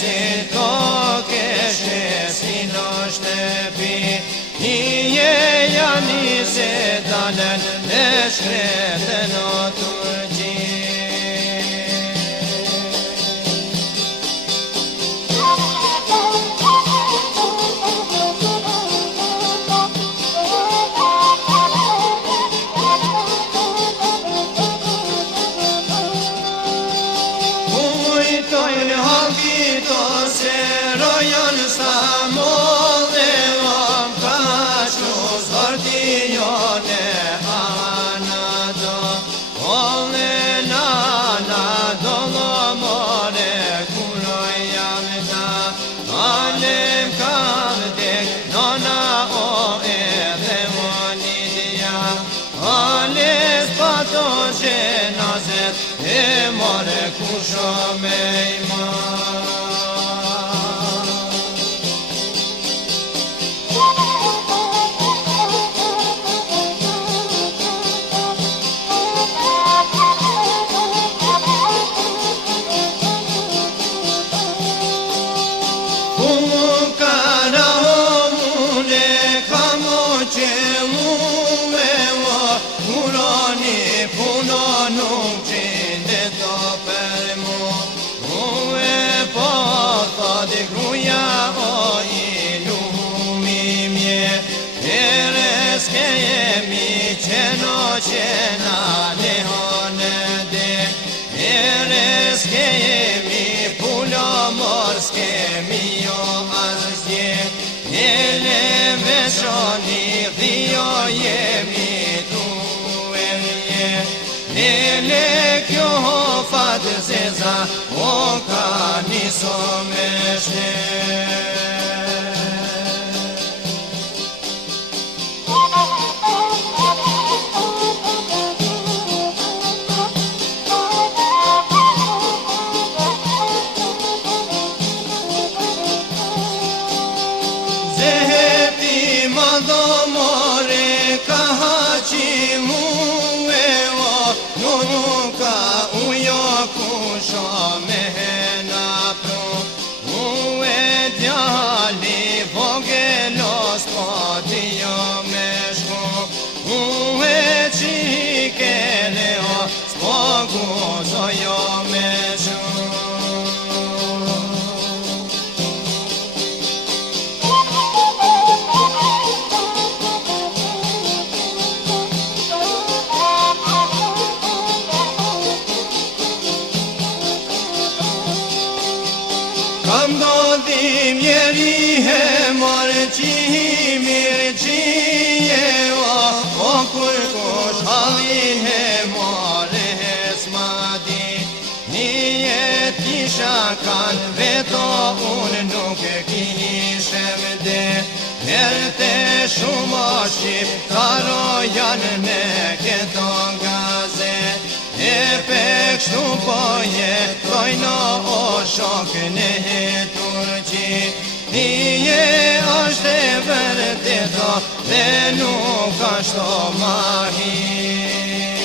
si toke shesin o shtëpi, nije janë se dalën e shkretën o Turqi. Kujtojnë hangito se rojon sa mollë om ka shluz hordijone anado, ollë nana dolomore kuroj jam da, alem kam dek nona o edhe monidja, ales pato gjenazet e more kusho me iman. Qena lehone de, eres kemi pulo mor skemi jo asje, ele veshoni dhio jemi tu elje, ele kjo fat zeza o ka niso me shne. Kam dodhim njeri he marë mirë qije o kur kush halin he marë he smadi, një tisha kanë veto unë nuk e kishem de, nerte shumë o shqiptaro janë me këto gaze, e pekshtu po jetojnë o shokën e Turqi, nije është e vërteto dhe nuk është o mahi.